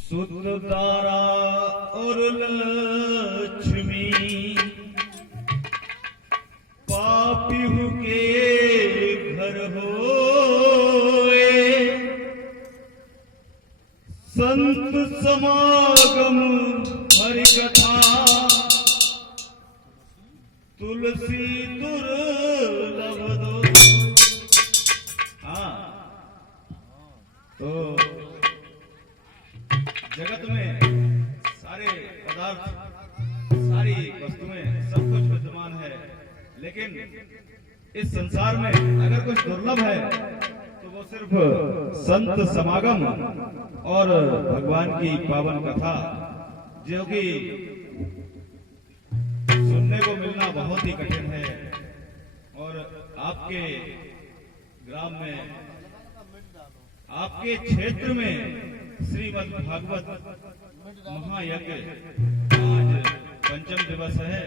सुतदारा और लक्ष्मी पापी के घर होए, संत समागम हरि कथा तुलसी दुर्लभ दो। हाँ, तो जगत में सारे पदार्थ, सारी वस्तुएं, सब कुछ विद्यमान है, लेकिन इस संसार में अगर कुछ दुर्लभ है तो वो सिर्फ संत समागम और भगवान की पावन कथा, जो कि सुनने को मिलना बहुत ही कठिन है। और आपके ग्राम में, आपके क्षेत्र में श्रीमद् भागवत महायज्ञ आज पंचम दिवस है,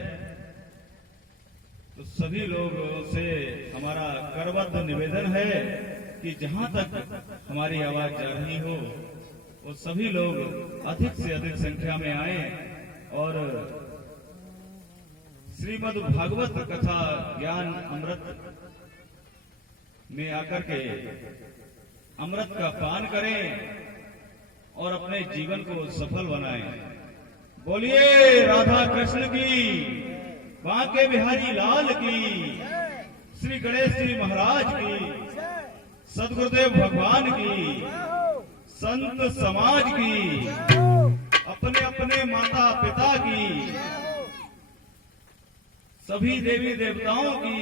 तो सभी लोगों से हमारा करबद्ध निवेदन है कि जहां तक हमारी आवाज जा रही हो वो सभी लोग अधिक से अधिक संख्या में आए और श्रीमद् भागवत कथा ज्ञान अमृत में आकर के अमृत का पान करें और अपने जीवन को सफल बनाएं। बोलिए राधा कृष्ण की, बांके बिहारी लाल की, श्री गणेश जी महाराज की, सदगुरुदेव भगवान की, संत समाज की, अपने अपने माता पिता की, सभी देवी देवताओं की।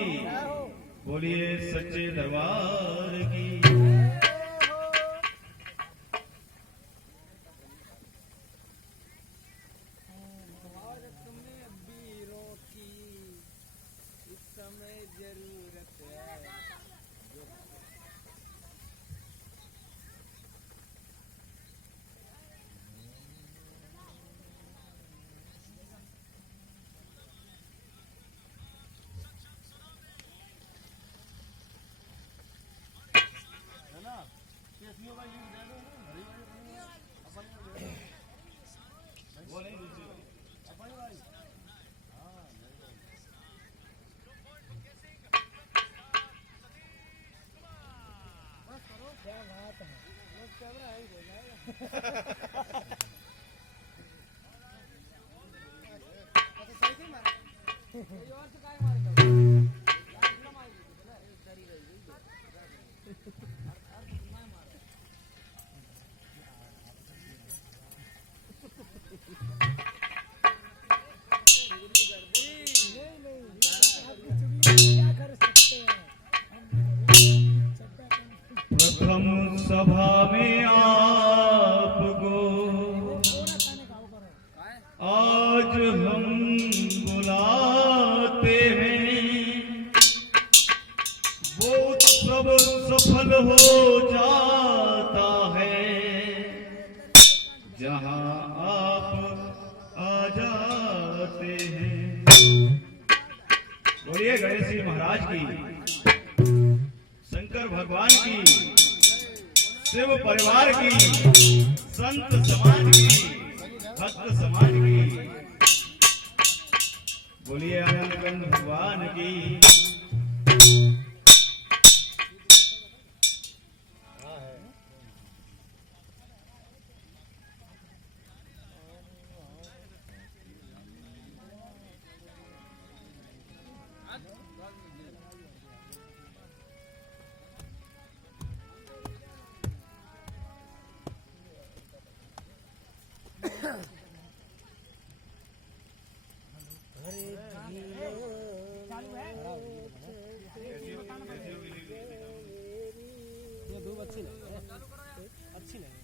बोलिए सच्चे दरबार की। प्रथम सभा में आपको आज हम बुलाते हैं, वो उत्सव सफल हो जाता है जहां आप आ जाते हैं। बोलिए गणेश जी महाराज की, शंकर भगवान की, शिव परिवार की, संत समाज की, भक्त समाज की। बोलिए आनंद कंद भगवान की। अच्छी लगी।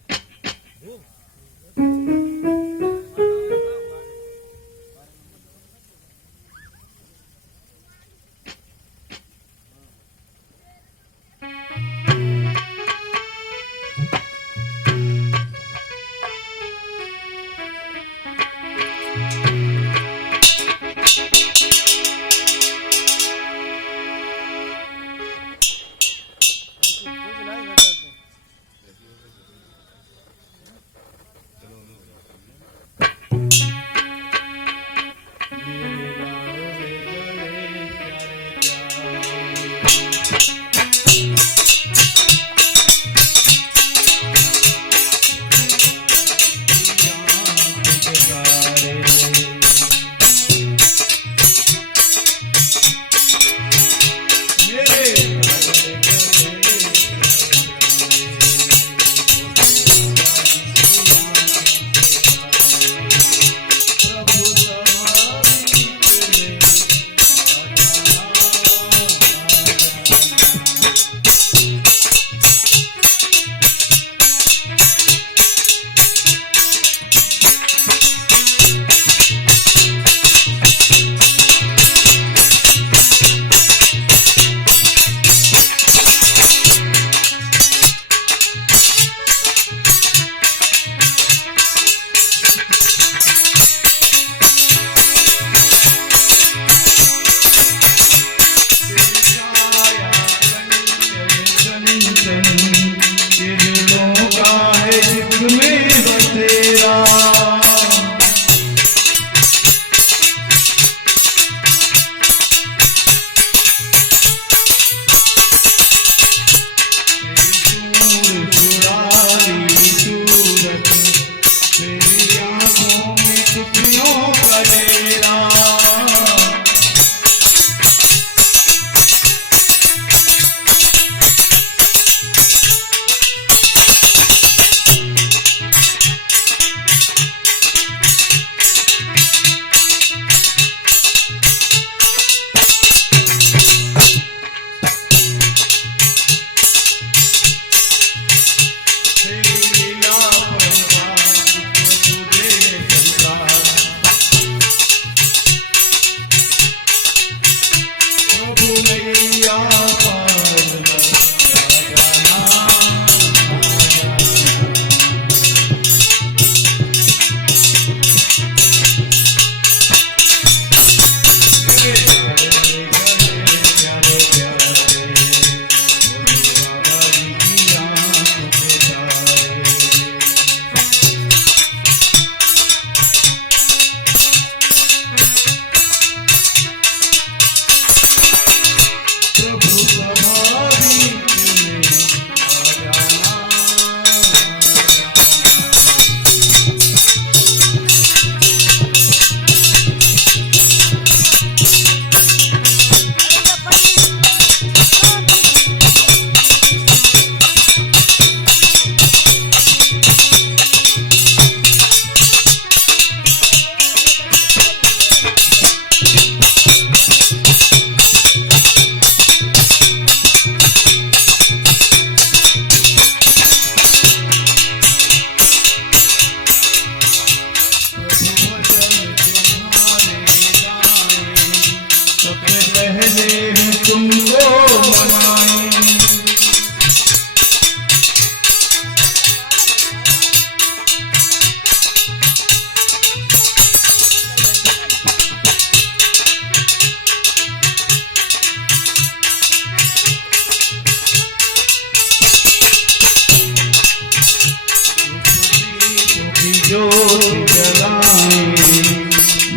ज्योति जलाएं,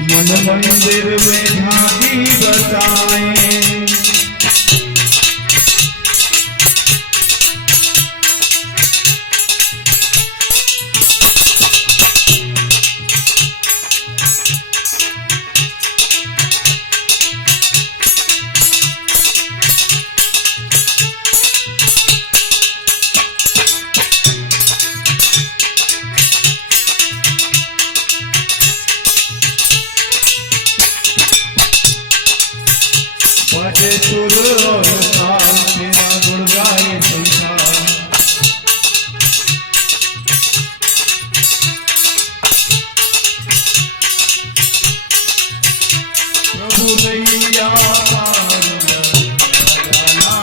मन मंदिर में झांकी बसाएं। बजे सुर और ताल तेरा गुण गाए संसार। प्रभु नैया पार लगाना,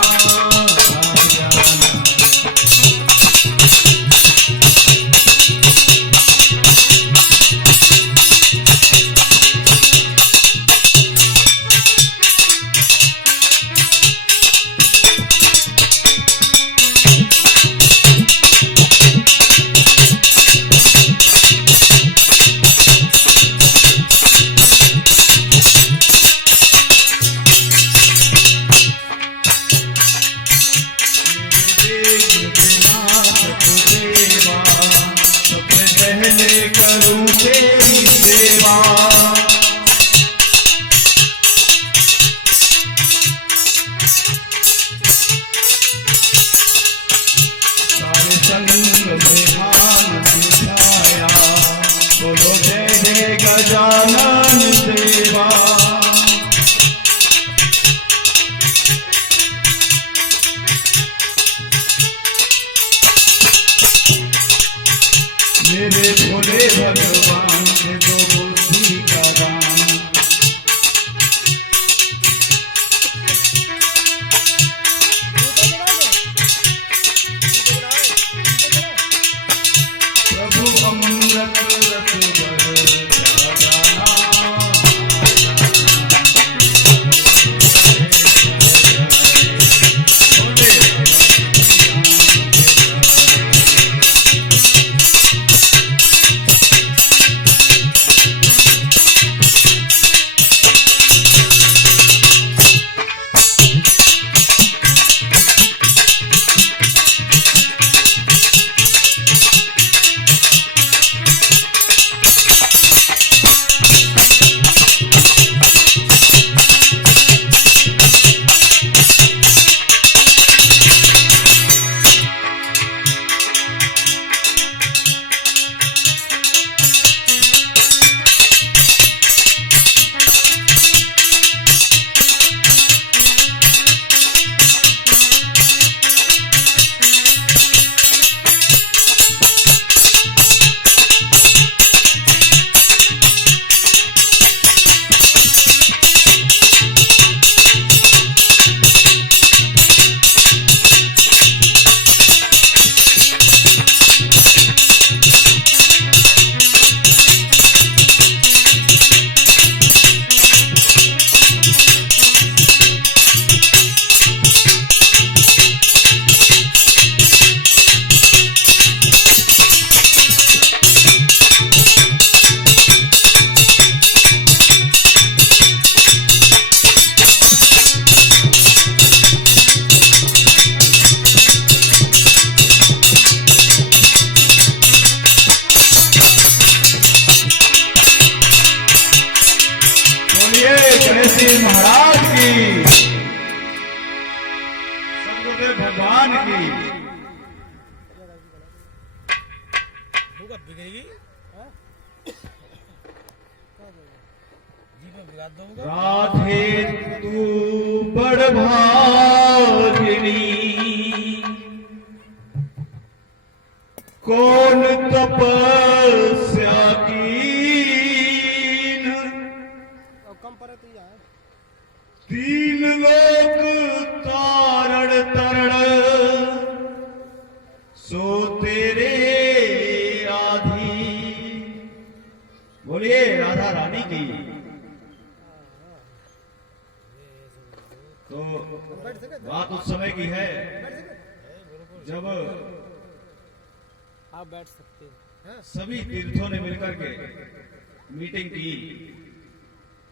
करूं तेरी सेवा। सारे संग में आनंद छाया, बोलो जय जय गजानन देवा। मेरे भोले भगवान से दो बुद्धि का दान। प्रभु अमृत रस भर जगाना, महाराज की, सदगुरुदेव भगवान की। राधे तू बड़ भागिनी, कौन तपस्या कीन, तीन लोक तारण तरण, सो तेरे आधी। बोलिए राधा रानी की। तो बात उस समय की है जब आप बैठ सकते हैं। सभी तीर्थों ने मिलकर के मीटिंग की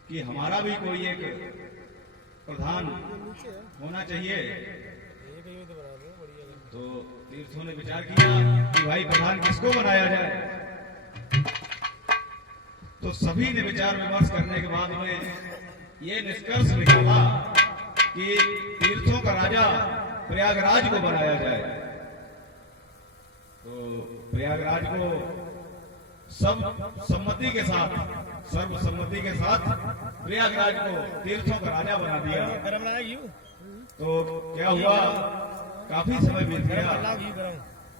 कि हमारा भी कोई एक प्रधान होना चाहिए। तो तीर्थों ने विचार किया कि भाई प्रधान किसको बनाया जाए। तो सभी ने विचार विमर्श करने के बाद में ये निष्कर्ष निकाला कि तीर्थों का राजा प्रयागराज को बनाया जाए। तो प्रयागराज को सर्वसम्मति के साथ प्रयागराज को तीर्थों का राजा बना दिया। तो क्या हुआ, काफी समय बीत गया।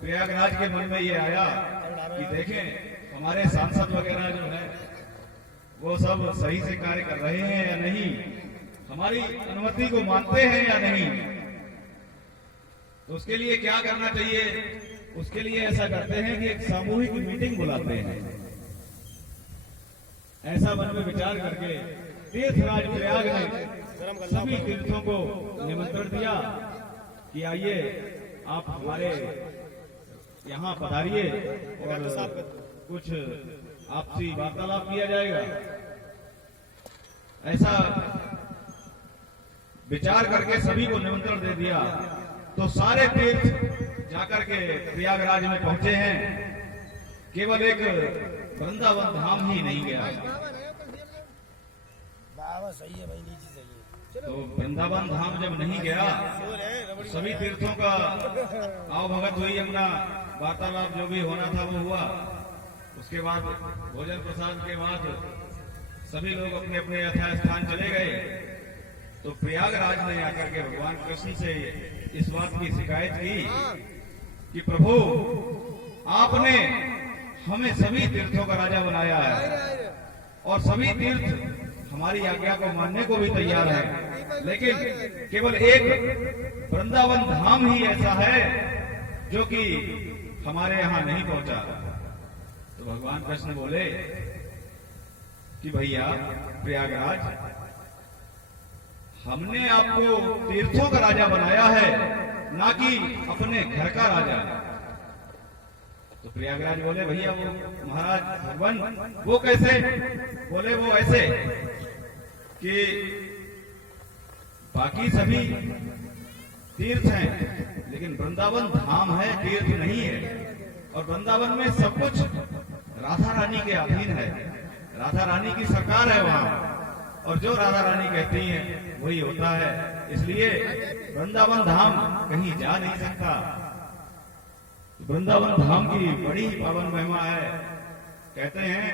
प्रयागराज के मन में ये आया कि देखें हमारे सांसद वगैरह जो है वो सब सही से कार्य कर रहे हैं या नहीं, हमारी अनुमति को मानते हैं या नहीं। तो उसके लिए क्या करना चाहिए, उसके लिए ऐसा करते हैं कि एक सामूहिक मीटिंग बुलाते हैं। ऐसा मन में विचार करके तीर्थराज प्रयाग ने सभी तीर्थों को निमंत्रण दिया कि आइए आप हमारे यहाँ पधारिए और कुछ आपसी वार्तालाप किया जाएगा। ऐसा विचार करके सभी को निमंत्रण दे दिया। तो सारे तीर्थ जाकर के प्रयागराज में पहुंचे हैं, केवल एक वृंदावन धाम ही नहीं गया। सही है भाई, नीचे सही है। तो वृंदावन धाम जब नहीं गया, सभी तीर्थों का आवभगत हुई, अपना वार्तालाप जो भी होना था वो हुआ। उसके बाद भोजन प्रसाद के बाद सभी लोग अपने अपने यथास्थान चले गए। तो प्रयागराज ने आकर के भगवान कृष्ण से इस बात की शिकायत की कि प्रभु आपने हमें सभी तीर्थों का राजा बनाया है और सभी तीर्थ हमारी आज्ञा को मानने को भी तैयार है, लेकिन केवल एक वृंदावन धाम ही ऐसा है जो कि हमारे यहाँ नहीं पहुंचा। तो भगवान कृष्ण बोले कि भैया प्रयागराज, हमने आपको तीर्थों का राजा बनाया है, ना कि अपने घर का राजा। तो प्रयागराज बोले भैया वो महाराज भगवान वो कैसे? बोले वो ऐसे कि बाकी सभी तीर्थ हैं लेकिन वृंदावन धाम है, तीर्थ नहीं है। और वृंदावन में सब कुछ राधा रानी के अधीन है, राधा रानी की सरकार है वहां, और जो राधा रानी कहती हैं वही होता है। इसलिए वृंदावन धाम कहीं जा नहीं सकता। वृंदावन धाम की बड़ी पावन महिमा है। कहते हैं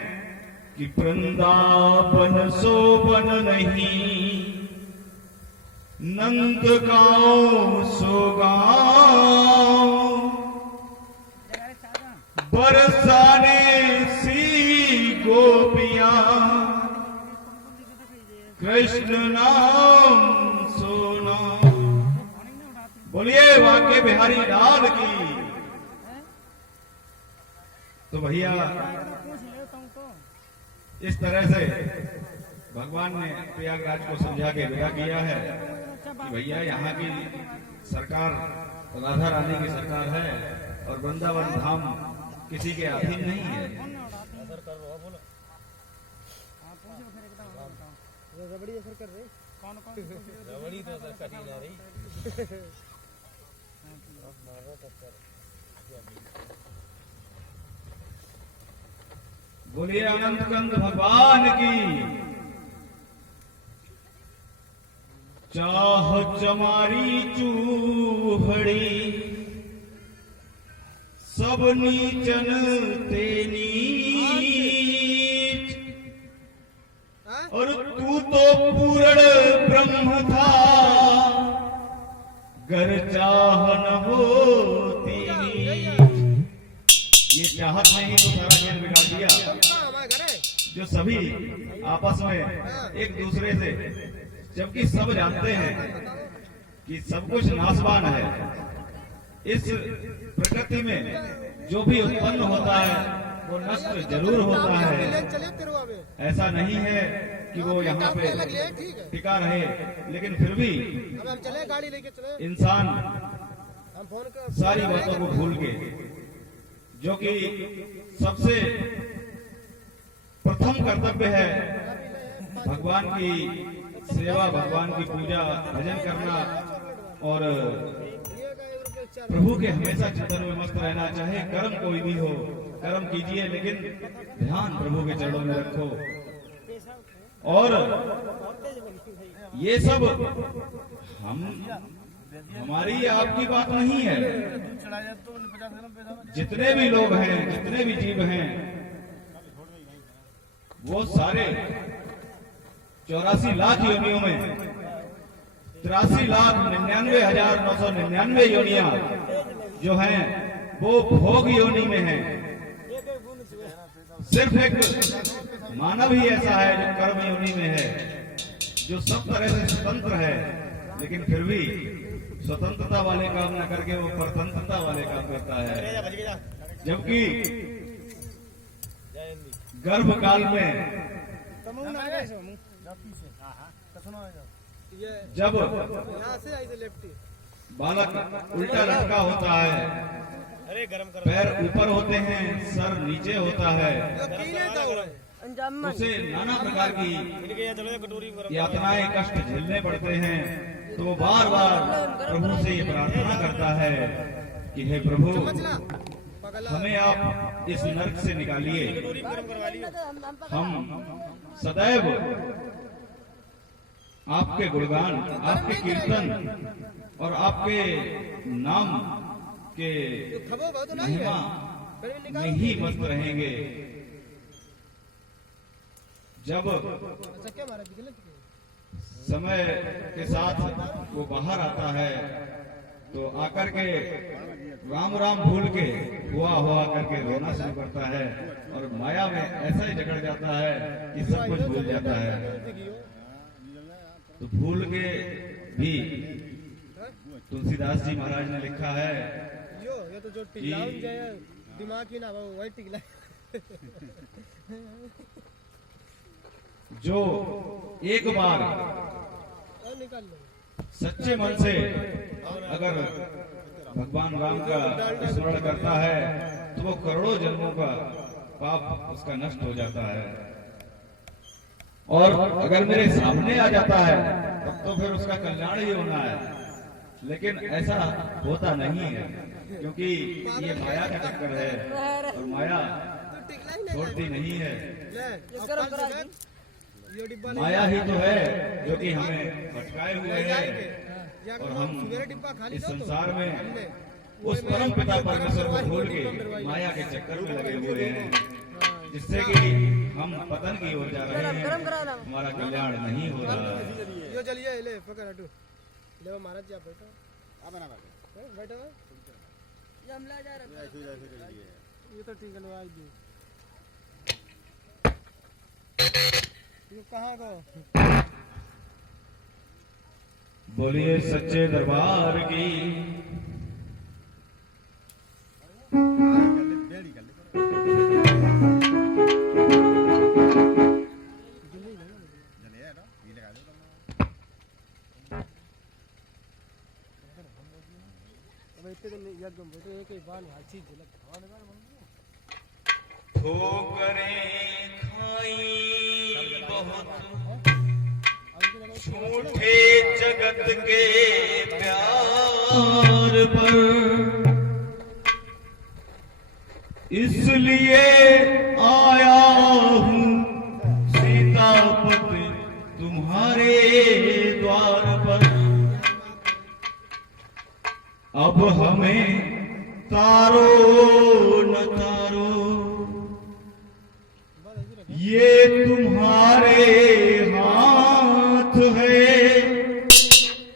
कि वृंदावन सोबन नहीं, नंद गाँव सो गाँव, बरसाने सी गोपियां, कृष्ण नाम सोना। बोलिए वाक्य बिहारी लाल की। तो भैया इस तरह से भगवान ने प्रयागराज को समझा के विदा किया है कि भैया यहाँ की सरकार राधा रानी की सरकार है और वृंदावन धाम किसी के अधीन नहीं है। रबड़ी असर कर रही, कौन रबड़ी तो असर कर ही ना रही। बोलिए अनंत कंद भगवान की। चाह चमारी चूहड़ी, सब नीचन ते नीच, और तू तो पूर्ण ब्रह्म था, गर चाह न होती नीच। ये चाहत नहीं तो सारा खेल बिगाड़ दिया। जो सभी आपस में एक दूसरे से, जबकि सब जानते हैं कि सब कुछ नाशवान है, इस प्रकृति में जो भी उत्पन्न होता है वो नष्ट जरूर होता है। ऐसा नहीं है कि वो यहाँ पे टिका रहे, लेकिन फिर भी इंसान सारी बातों को भूल के जो कि सबसे प्रथम कर्तव्य है भगवान की सेवा, भगवान की पूजा, भजन करना और प्रभु के हमेशा चिंतन में मस्त रहना। चाहे कर्म कोई भी हो, कर्म कीजिए लेकिन ध्यान प्रभु के चरणों में रखो। और ये सब हमारी आपकी बात नहीं है। जितने भी लोग हैं, जितने भी जीव हैं, वो सारे 84 लाख योनियों में 83,99,999 योनियां जो हैं वो भोग योनि में हैं। सिर्फ एक मानव ही ऐसा है जो कर्म योनि में है, जो सब तरह से स्वतंत्र है, लेकिन फिर भी स्वतंत्रता वाले काम न करके वो परतंत्रता वाले काम करता है। जबकि गर्भ काल में जब बालक उल्टा लटका होता है, पैर ऊपर होते हैं, सर नीचे होता है, उसे नाना प्रकार की यातनाएं, कष्ट झेलने पड़ते हैं। तो वो बार बार प्रभु से ये प्रार्थना करता है कि हे प्रभु, हमें आप इस नरक से निकालिए। हम सदैव आपके गुणगान, आपके कीर्तन और आपके नाम के महिमा में ही मस्त रहेंगे। जब समय के साथ वो बाहर आता है तो आकर के राम राम भूल के हुआ करके रोना शुरू करता है और माया में ऐसा ही जकड़ जाता है कि सब कुछ भूल जाता है। तो भूल के भी तुलसीदास जी महाराज ने लिखा है ये तो जो दिमाग ही ना वो वही टिकला जो एक बार सच्चे मन से अगर भगवान राम का स्मरण करता है तो वो करोड़ों जन्मों का पाप उसका नष्ट हो जाता है। और अगर मेरे सामने आ जाता है तब तो फिर उसका कल्याण ही होना है, लेकिन ऐसा होता नहीं है क्योंकि ये माया का चक्कर है और माया छोड़ती नहीं है। माया ही तो है जो कि हमें भटकाए हुए है और हम इस संसार में उस परम पिता परमेश्वर को भूल के माया के चक्कर में लगे हुए हैं, जिससे कि हम पतन की ओर जा रहे हैं, हमारा कल्याण नहीं हो रहा है। यो चलिए ले पकड़ हटू ले महाराज जी आप बैठो बैठो जमला जा रहा ये तो ठीक है लो आज दी ये कहाँ गो बोलिए सच्चे दरबार की। ठोकरें खाई बहुत झूठे जगत के प्यार पर, इसलिए आया हूँ सीतापति तुम्हारे द्वार पर। अब हमें तारो न तारो, ये तुम्हारे हाथ है।